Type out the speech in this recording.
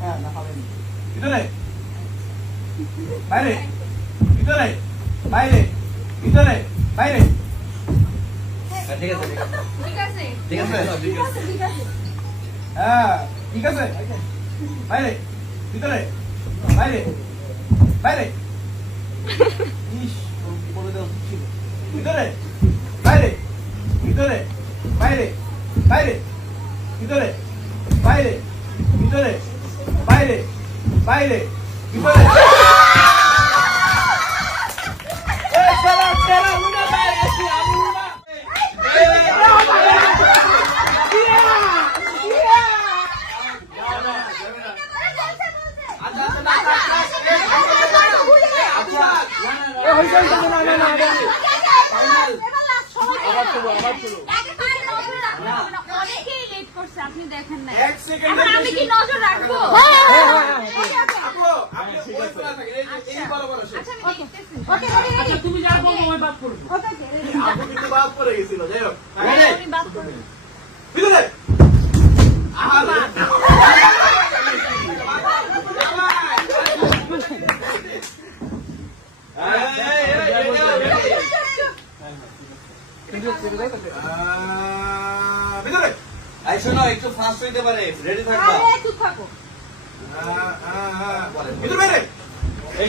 হ্যাঁ না হবে ভিতরে বাইরে ভিতরে বাইরে ভিতরে বাইরে ঠিক আছে ঠিক আছে ঠিক আছে ঠিক আছে ঠিক আছে হ্যাঁ ঠিক আছে বাইরে ভিতরে বাইরে বাইরে ইস বলে দাও ছিল ভিতরে বাইরে ভিতরে বাইরে বাইরে ভিতরে বাইরে ভিতরে বাইরে বাইরে ভিতরে এই সালা তেরা উড়ে গেছে আমি অনেকেই লেট করছে আপনি দেখেন না এক সেকেন্ড এখন আমি কি নজর রাখবো আপু আপনি ওই করা থাকে এই বরাবর আসে আচ্ছা আমি দেখতেছি ওকে আচ্ছা তুমি যা বলবো ওই বাদ করব ওকে আপু কিন্তু বাদ পড়ে গেছিল যাই হোক আমি বাদ করব ভিতরে আহা ভিতরে আই শোনো একটু ফাস্ট হইতে পারে রেডি থাকবা আরে চুপ থাকো ভিতরে বাইরে এই